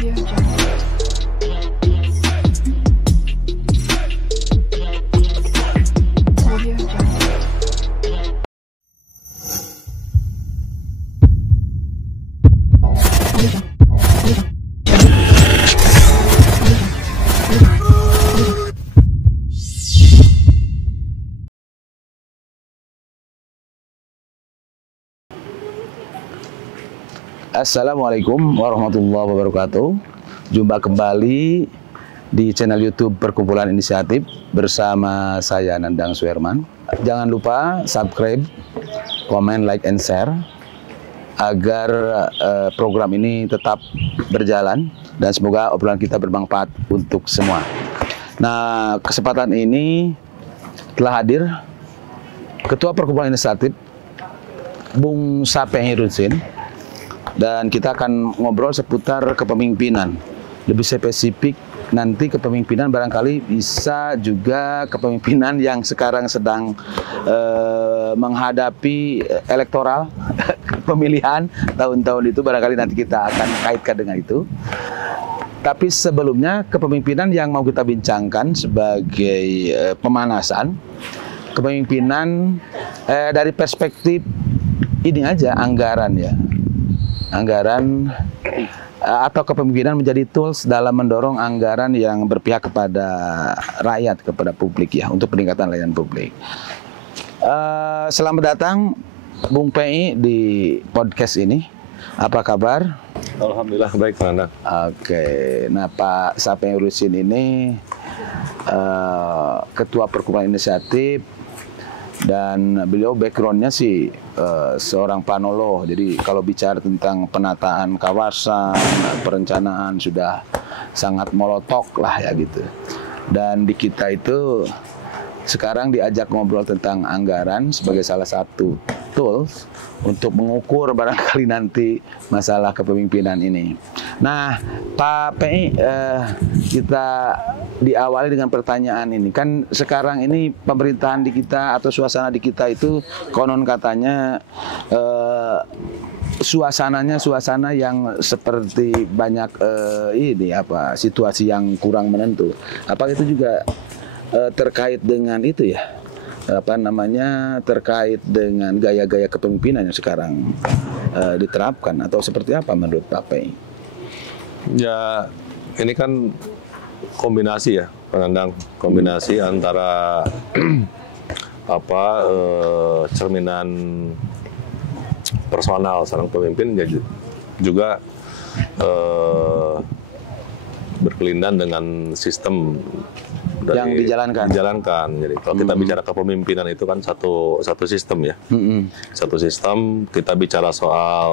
Audio Jungle. Audio Jungle. Assalamualaikum warahmatullahi wabarakatuh. Jumpa kembali di channel YouTube Perkumpulan Inisiatif bersama saya Nandang Suherman. Jangan lupa subscribe, komen, like, and share agar program ini tetap berjalan dan semoga obrolan kita bermanfaat untuk semua. Nah, kesempatan ini telah hadir Ketua Perkumpulan Inisiatif Bung Sapeng Hirudin. Dan kita akan ngobrol seputar kepemimpinan. Lebih spesifik nanti kepemimpinan barangkali bisa juga kepemimpinan yang sekarang sedang menghadapi elektoral pemilihan tahun-tahun itu, barangkali nanti kita akan kaitkan dengan itu. Tapi sebelumnya kepemimpinan yang mau kita bincangkan sebagai pemanasan, kepemimpinan dari perspektif ini aja, anggaran ya. Anggaran atau kepemimpinan menjadi tools dalam mendorong anggaran yang berpihak kepada rakyat, kepada publik ya, untuk peningkatan layanan publik. Selamat datang Bung PI di podcast ini. Apa kabar? Alhamdulillah baik, Pak Nandang. Oke, nah Pak Sapeng Hirudin ini Ketua Perkumpulan Inisiatif. Dan beliau backgroundnya sih seorang panolog, jadi kalau bicara tentang penataan kawasan, perencanaan sudah sangat molotok lah ya gitu. Dan di kita itu sekarang diajak ngobrol tentang anggaran sebagai salah satu tools untuk mengukur barangkali nanti masalah kepemimpinan ini. Nah, Pak PI, kita diawali dengan pertanyaan ini. Kan sekarang ini pemerintahan di kita atau suasana di kita itu konon katanya suasananya suasana yang seperti banyak situasi yang kurang menentu. Apa itu juga terkait dengan itu ya? Terkait dengan gaya-gaya kepemimpinan yang sekarang diterapkan atau seperti apa menurut Pak PI? Ya, ini kan kombinasi ya, Pak Nandang. Kombinasi antara cerminan personal seorang pemimpin juga berkelindan dengan sistem yang dijalankan. Jadi kalau kita bicara kepemimpinan itu kan satu sistem ya. Satu sistem, kita bicara soal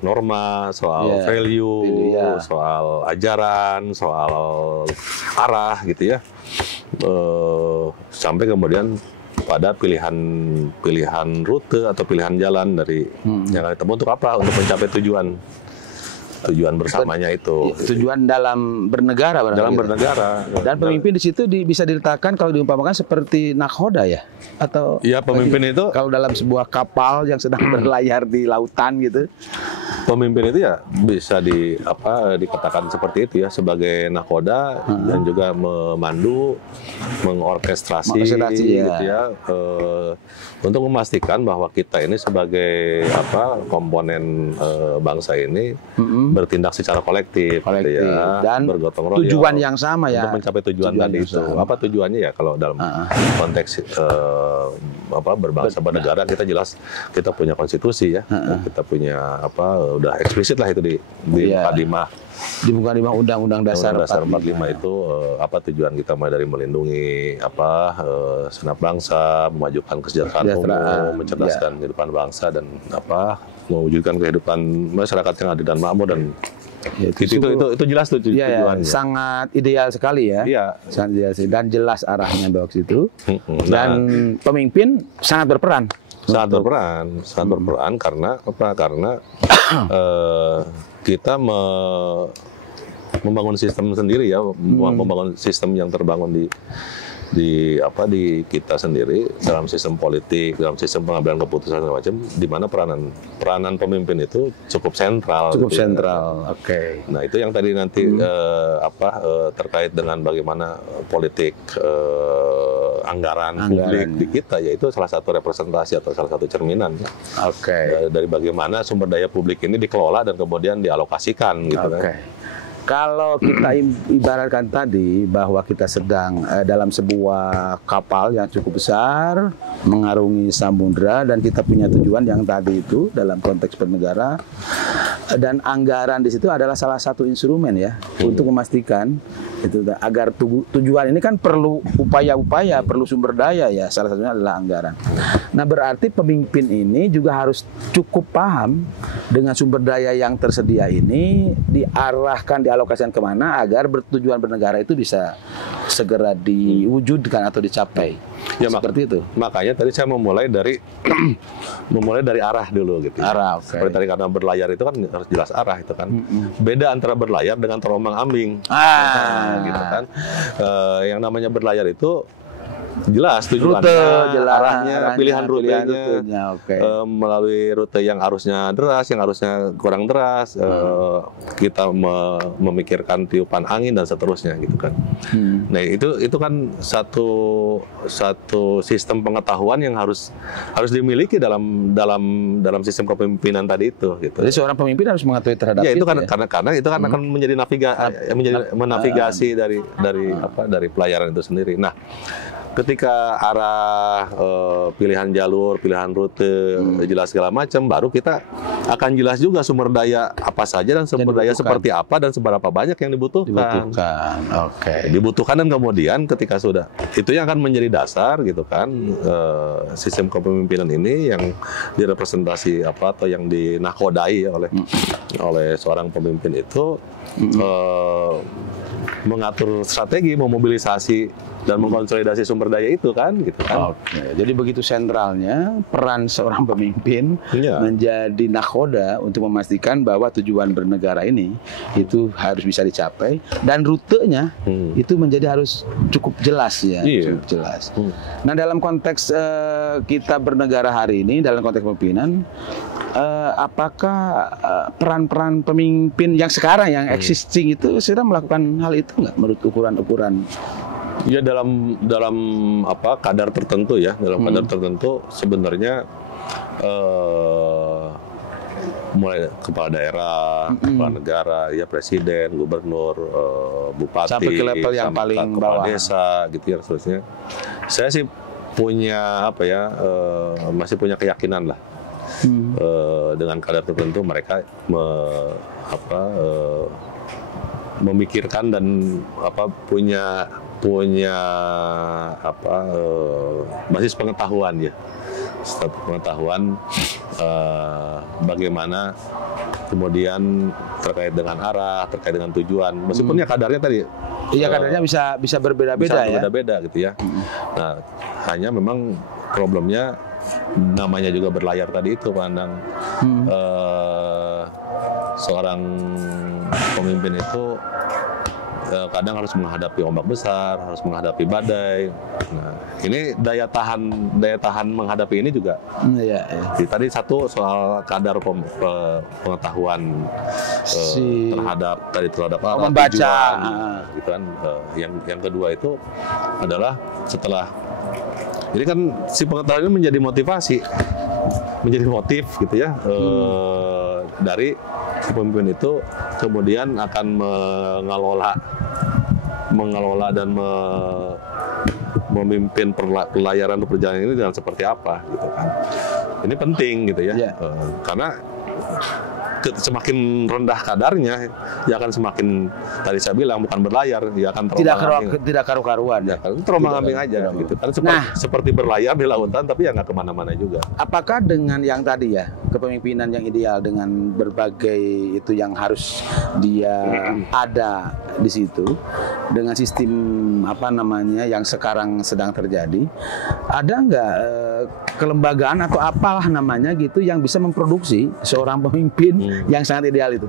norma, soal value, soal ajaran, soal arah gitu ya. Sampai kemudian pada pilihan rute atau pilihan jalan dari yang akan ditempuh untuk apa? Untuk mencapai tujuan bersamanya itu. Tujuan dalam bernegara. Dalam bernegara. Dan pemimpin di situ bisa diletakkan kalau diumpamakan seperti nakhoda ya? Atau ya, pemimpin itu kalau dalam sebuah kapal yang sedang berlayar di lautan gitu. Pemimpin itu ya bisa dikatakan seperti itu ya, sebagai nakhoda dan juga memandu, mengorkestrasi gitu ya, untuk memastikan bahwa kita ini sebagai komponen bangsa ini bertindak secara kolektif gitu ya, dan bergotong royong tujuan yang sama ya, untuk mencapai tujuan tadi itu. Apa tujuannya ya, kalau dalam konteks berbangsa bernegara, kita jelas kita punya konstitusi ya, kita punya udah eksplisit lah itu di 45. Di 45 Undang-Undang Dasar 45 itu apa tujuan kita, mulai dari melindungi segenap bangsa, memajukan kesejahteraan umum, mencerdaskan kehidupan bangsa, dan mewujudkan kehidupan masyarakat yang adil dan makmur, dan itu jelas tuh tujuannya. Sangat ideal sekali ya. Iya. Sangat ideal sih, dan jelas arahnya bawa ke situ. Dan pemimpin sangat berperan. Sangat berperan karena kita membangun sistem sendiri ya, membangun sistem yang terbangun di kita sendiri dalam sistem politik, dalam sistem pengambilan keputusan segala macam, di mana peranan pemimpin itu cukup sentral. Cukup gitu sentral. ya. Oke. Nah itu yang tadi nanti terkait dengan bagaimana politik anggaran publik di kita, yaitu salah satu representasi atau salah satu cerminan dari bagaimana sumber daya publik ini dikelola dan kemudian dialokasikan gitu kan. Kalau kita ibaratkan tadi bahwa kita sedang dalam sebuah kapal yang cukup besar mengarungi samudra dan kita punya tujuan yang tadi itu dalam konteks bernegara, dan anggaran di situ adalah salah satu instrumen ya untuk memastikan itu agar tujuan ini kan perlu upaya-upaya, perlu sumber daya ya, salah satunya adalah anggaran. Nah berarti pemimpin ini juga harus cukup paham dengan sumber daya yang tersedia ini diarahkan, dialokasikan kemana agar bertujuan bernegara itu bisa segera diwujudkan atau dicapai. Ya, seperti itu. Makanya tadi saya memulai dari arah dulu gitu. Arah, seperti tadi karena berlayar itu kan harus jelas arah itu kan. Beda antara berlayar dengan terombang-ambing. Gitu kan. Yang namanya berlayar itu jelas tujuannya, arahnya, pilihan rutenya, melalui rute yang arusnya deras, yang arusnya kurang deras, kita memikirkan tiupan angin dan seterusnya gitu kan. Nah itu kan satu sistem pengetahuan yang harus dimiliki dalam sistem kepemimpinan tadi itu. Gitu. Jadi seorang pemimpin harus mengetahui terhadap itu kan, ya? karena itu kan akan menjadi menavigasi dari pelayaran itu sendiri. Nah ketika arah, pilihan jalur, pilihan rute jelas segala macam, baru kita akan jelas juga sumber daya apa saja dan sumber daya seperti apa dan seberapa banyak yang dibutuhkan. Dibutuhkan dan kemudian ketika sudah itu yang akan menjadi dasar gitu kan, sistem kepemimpinan ini yang direpresentasi atau yang dinakodai oleh seorang pemimpin itu mengatur strategi, memobilisasi dan mengkonsolidasi sumber daya itu kan, gitu kan. Jadi begitu sentralnya peran seorang pemimpin menjadi nakhoda untuk memastikan bahwa tujuan bernegara ini itu harus bisa dicapai dan rutenya itu menjadi harus cukup jelas ya, cukup jelas. Nah dalam konteks kita bernegara hari ini, dalam konteks pemimpinan, apakah peran-peran pemimpin yang sekarang yang existing itu sudah melakukan hal itu nggak menurut ukuran-ukuran? Ya dalam kadar tertentu ya, kadar tertentu sebenarnya mulai kepala daerah, kepala negara, ya presiden, gubernur, bupati, sampai ke level yang paling kepala desa gitu ya seterusnya. Saya sih punya masih punya keyakinan lah. Dengan kadar tertentu mereka memikirkan dan punya basis pengetahuan ya, pengetahuan bagaimana kemudian terkait dengan arah, terkait dengan tujuan, meskipun ya kadarnya tadi kadarnya bisa berbeda-beda ya, gitu ya. Nah hanya memang problemnya namanya juga berlayar tadi itu pandang seorang pemimpin itu kadang harus menghadapi ombak besar, harus menghadapi badai. Nah, ini daya tahan menghadapi ini juga. Tadi satu soal kadar pengetahuan terhadap membaca, tujuan, gitu kan. Yang kedua itu adalah setelah ini kan si pengetahuan ini menjadi motif gitu ya, dari si pemimpin itu kemudian akan mengelola dan memimpin pelayaran perjalanan ini dengan seperti apa gitu kan. Ini penting gitu ya, karena semakin rendah kadarnya, ya akan semakin, tadi saya bilang bukan berlayar, ya akan tidak karu-karuan. Ya, terombang-ambing aja gitu. Kan seperti berlayar di lautan, tapi ya nggak kemana-mana juga. Apakah dengan yang tadi ya, kepemimpinan yang ideal dengan berbagai itu yang harus dia ada di situ, dengan sistem yang sekarang sedang terjadi, ada nggak kelembagaan atau apalah namanya gitu yang bisa memproduksi seorang pemimpin yang sangat ideal itu?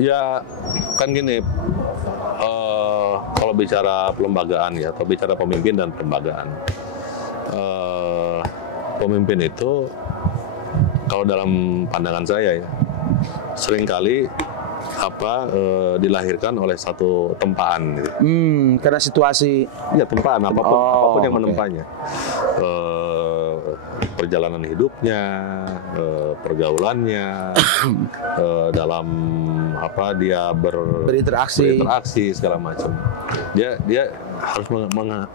Ya kan gini, kalau kalau bicara pelembagaan ya, atau bicara pemimpin dan pelembagaan, pemimpin itu kalau dalam pandangan saya ya, seringkali dilahirkan oleh satu tempaan gitu. Karena situasi Ya tempaan apapun yang oke. menempanya, perjalanan hidupnya, pergaulannya, dalam dia berinteraksi segala macam. Dia harus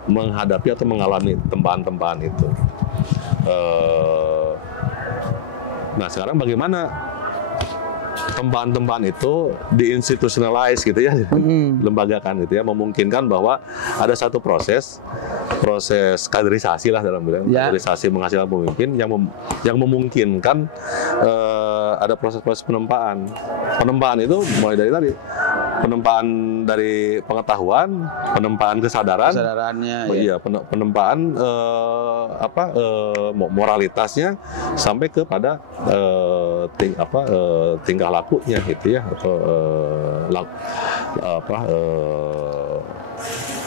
menghadapi atau mengalami tempaan-tempaan itu. Nah sekarang bagaimana tempaan-tempaan itu diinstitutionalize gitu ya, lembagakan gitu ya, memungkinkan bahwa ada satu proses kaderisasi lah dalam bilang kaderisasi menghasilkan pemimpin yang memungkinkan ada proses-proses penempaan itu mulai dari tadi penempaan dari pengetahuan, penempaan kesadarannya, penempaan moralitasnya sampai kepada tingkah lakunya gitu ya, atau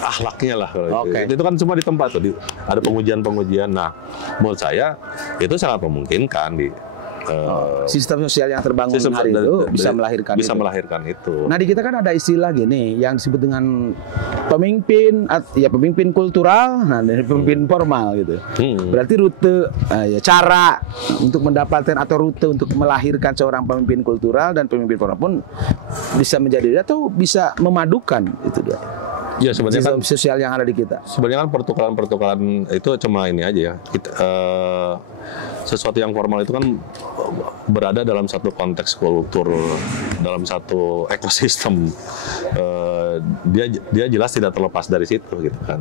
akhlaknya lah. Itu kan semua di tempat tuh, ada pengujian. Nah, menurut saya itu sangat memungkinkan di sistem sosial yang terbangun hari itu bisa melahirkan itu. Nah di kita kan ada istilah gini yang disebut dengan pemimpin kultural, nah dari pemimpin formal gitu. Berarti rute cara untuk mendapatkan atau rute untuk melahirkan seorang pemimpin kultural dan pemimpin formal pun bisa menjadi atau bisa memadukan itu dia. Ya sebenarnya kan sosial yang ada di kita. Sebenarnya kan pertukaran itu cuma ini aja ya. Sesuatu yang formal itu kan berada dalam satu konteks kultur, dalam satu ekosistem. Dia jelas tidak terlepas dari situ gitu kan.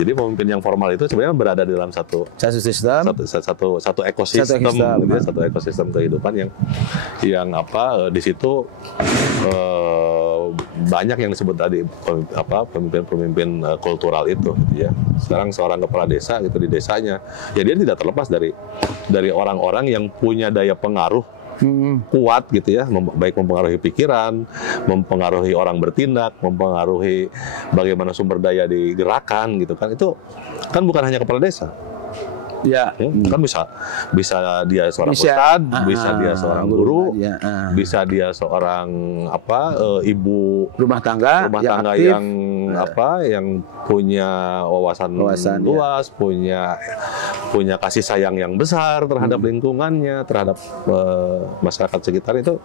Jadi pemimpin yang formal itu sebenarnya berada di dalam satu sistem, satu ekosistem, satu ekosistem kehidupan yang di situ banyak yang disebut tadi pemimpin kultural itu gitu ya. Sekarang seorang kepala desa gitu di desanya, ya dia tidak terlepas dari orang-orang yang punya daya pengaruh kuat gitu ya, baik mempengaruhi pikiran, mempengaruhi orang bertindak, mempengaruhi bagaimana sumber daya digerakkan gitu kan. Itu kan bukan hanya kepala desa. Ya, kan bisa dia seorang ustadz, bisa dia seorang guru, bisa dia seorang ibu rumah tangga yang punya wawasan luas, punya kasih sayang yang besar terhadap lingkungannya, terhadap masyarakat sekitar itu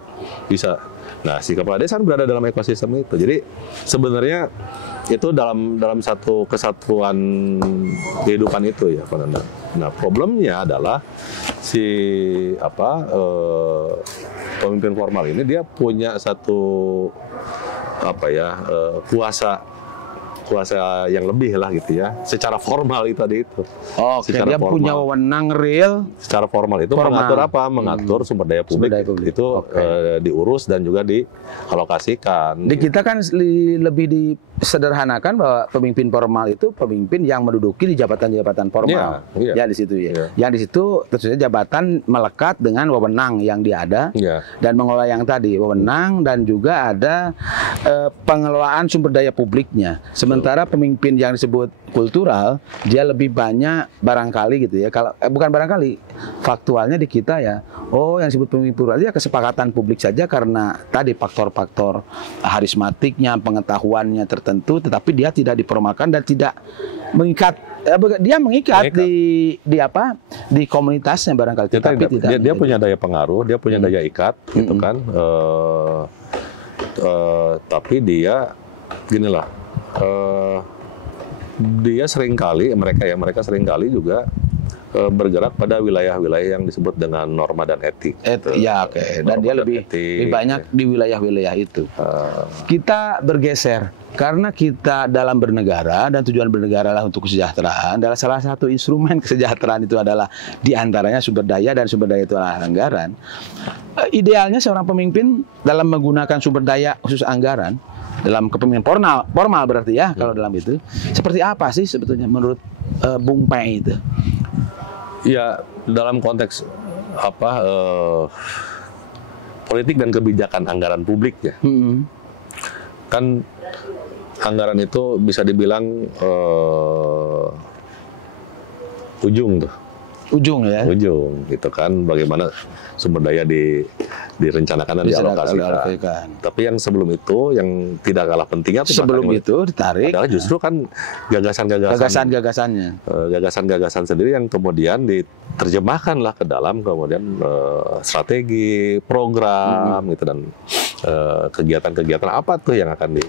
bisa. Nah, si kepala desa berada dalam ekosistem itu. Jadi sebenarnya itu dalam satu kesatuan kehidupan itu ya, Pak Nanda. Nah, problemnya adalah si pemimpin formal ini dia punya satu kuasa yang lebih lah gitu ya, secara formal itu tadi itu. Dia punya wewenang real. Secara formal itu mengatur sumber daya publik itu diurus dan juga dialokasikan. Di kita kan lebih disederhanakan bahwa pemimpin formal itu pemimpin yang menduduki di jabatan-jabatan formal. Ya di situ ya. Yang di situ tentu saja jabatan melekat dengan wewenang yang dia ada dan mengelola yang tadi wewenang dan juga ada pengelolaan sumber daya publiknya. Sementara pemimpin yang disebut kultural, dia lebih banyak barangkali gitu ya. Kalau bukan barangkali, faktualnya di kita ya. Yang disebut pemimpin kultural dia kesepakatan publik saja karena tadi faktor-faktor harismatiknya, pengetahuannya tertentu, tetapi dia tidak diformalkan dan tidak mengikat. Dia mengikat di komunitasnya barangkali. Tapi dia punya daya pengaruh, dia punya daya ikat, gitu kan. Tapi dia ginilah. Dia mereka seringkali juga bergerak pada wilayah-wilayah yang disebut dengan norma dan etik. Dan dia lebih banyak di wilayah-wilayah itu. Kita bergeser karena kita dalam bernegara dan tujuan bernegara lah untuk kesejahteraan. Adalah salah satu instrumen kesejahteraan itu adalah diantaranya sumber daya dan sumber daya itu adalah anggaran. Idealnya seorang pemimpin dalam menggunakan sumber daya khusus anggaran dalam kepemimpinan formal berarti ya kalau dalam itu seperti apa sih sebetulnya menurut Bung Pei itu? Ya dalam konteks politik dan kebijakan anggaran publik ya, kan anggaran itu bisa dibilang ujung tuh. Ujung ya. Ujung gitu kan, bagaimana sumber daya direncanakan dan dialokasikan. Tapi yang sebelum itu yang tidak kalah pentingnya sebelum itu ditarik adalah justru kan gagasan-gagasannya. Gagasan-gagasan sendiri yang kemudian diterjemahkanlah ke dalam kemudian strategi, program gitu dan kegiatan-kegiatan apa tuh yang akan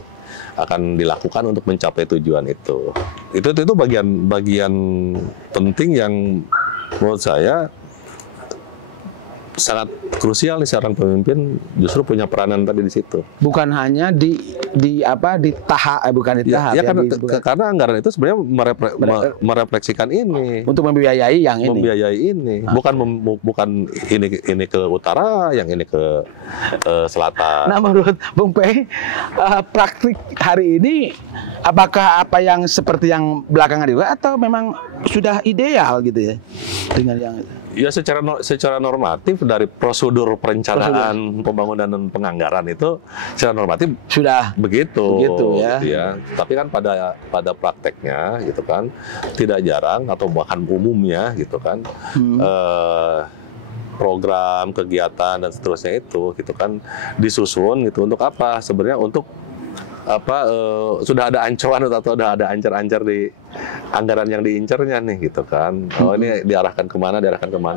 dilakukan untuk mencapai tujuan itu. Itu bagian penting yang menurut saya sangat krusial nih seorang pemimpin justru punya peranan tadi di situ. Bukan hanya karena anggaran itu sebenarnya merefleksikan ini. Untuk membiayai yang ini. Membiayai ini. Bukan ini ke utara, yang ini ke selatan. Nah, menurut Bung Pei, praktik hari ini apakah apa yang seperti yang belakangan juga atau memang sudah ideal gitu ya dengan yang ya secara normatif dari prosedur perencanaan pembangunan dan penganggaran itu secara normatif sudah begitu ya. Gitu ya. Tapi kan pada prakteknya gitu kan tidak jarang atau bahkan umumnya gitu kan program kegiatan dan seterusnya itu gitu kan disusun gitu untuk apa sebenarnya untuk sudah ada ancaman atau sudah ada ancar-ancar di anggaran yang diincarnya nih gitu kan. Oh ini diarahkan kemana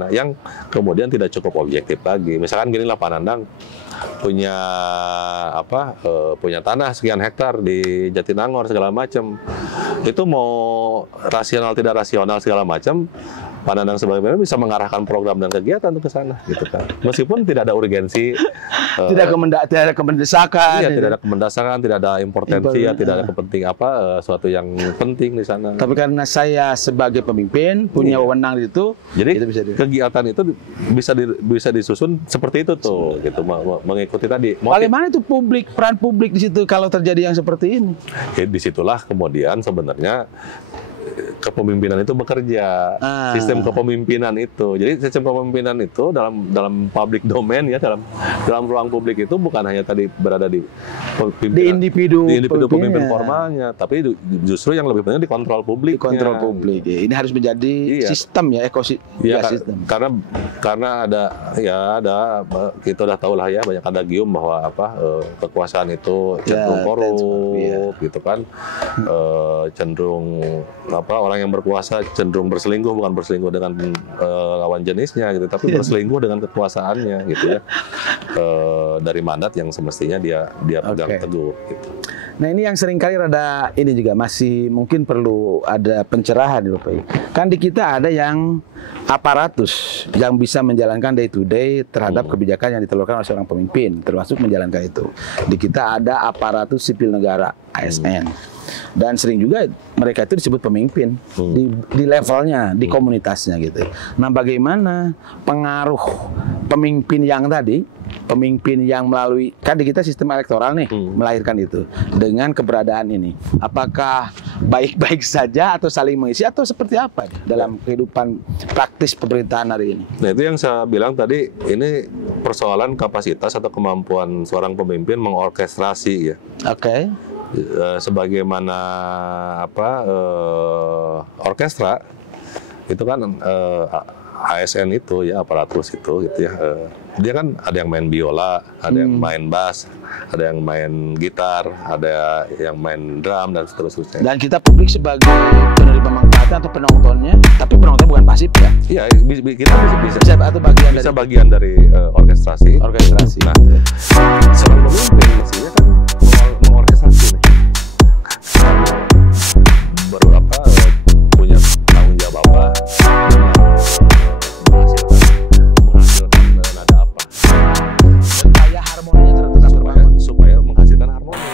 yang kemudian tidak cukup objektif lagi. Misalkan gini lah Pak Nandang punya punya tanah sekian hektar di Jatinangor segala macam. Itu mau rasional tidak rasional segala macam, Pak Nandang sebagai pemimpin bisa mengarahkan program dan kegiatan untuk ke sana gitu kan. Meskipun tidak ada urgensi, tidak ada kemendesakan. Iya, tidak ada kemendesakan, tidak ada importansi, tidak ada kepenting suatu yang penting di sana. Tapi karena saya sebagai pemimpin punya wewenang itu, jadi itu kegiatan itu bisa disusun seperti itu tuh, gitu, mengikuti tadi. Bagaimana itu peran publik di situ kalau terjadi yang seperti ini? Disitulah kemudian sebenarnya kepemimpinan itu bekerja, sistem kepemimpinan itu. Jadi sistem kepemimpinan itu dalam public domain ya, dalam ruang publik itu bukan hanya tadi berada di individu pemimpin formalnya, tapi justru yang lebih penting di kontrol publik. Kontrol publik. Ini harus menjadi sistem ya, ekosistem. Karena ada kita udah tahu lah ya, banyak adagium bahwa kekuasaan itu cenderung korup gitu kan, cenderung orang yang berkuasa cenderung berselingkuh, bukan berselingkuh dengan lawan jenisnya gitu, tapi berselingkuh dengan kekuasaannya gitu ya, dari mandat yang semestinya dia pegang teguh gitu. Nah ini yang seringkali rada ini juga masih mungkin perlu ada pencerahan di Bapak. Kan di kita ada yang aparatus yang bisa menjalankan day to day terhadap kebijakan yang ditelurkan oleh seorang pemimpin, termasuk menjalankan itu. Di kita ada aparatus sipil negara (ASN). Dan sering juga mereka itu disebut pemimpin di levelnya, di komunitasnya gitu. Nah, bagaimana pengaruh pemimpin yang tadi, pemimpin yang melalui, kan di kita sistem elektoral nih melahirkan itu dengan keberadaan ini. Apakah baik-baik saja atau saling mengisi atau seperti apa dalam kehidupan praktis pemerintahan hari ini? Nah, itu yang saya bilang tadi, ini persoalan kapasitas atau kemampuan seorang pemimpin mengorkestrasi ya. Oke. Sebagaimana orkestra itu kan ASN itu ya, aparatus itu gitu ya, dia kan ada yang main biola, ada yang main bass, ada yang main gitar, ada yang main drum dan seterusnya. Dan kita publik sebagai penerima manfaatnya atau penontonnya, tapi penonton bukan pasif ya? Iya, kita bisa bagian dari orkestrasi. Nah, seorang pemimpin mestinya kan mengorkestrasi nih. Punya tanggung jawab apa, menghasilkan nada apa, supaya harmoninya terbangun, supaya menghasilkan harmoni.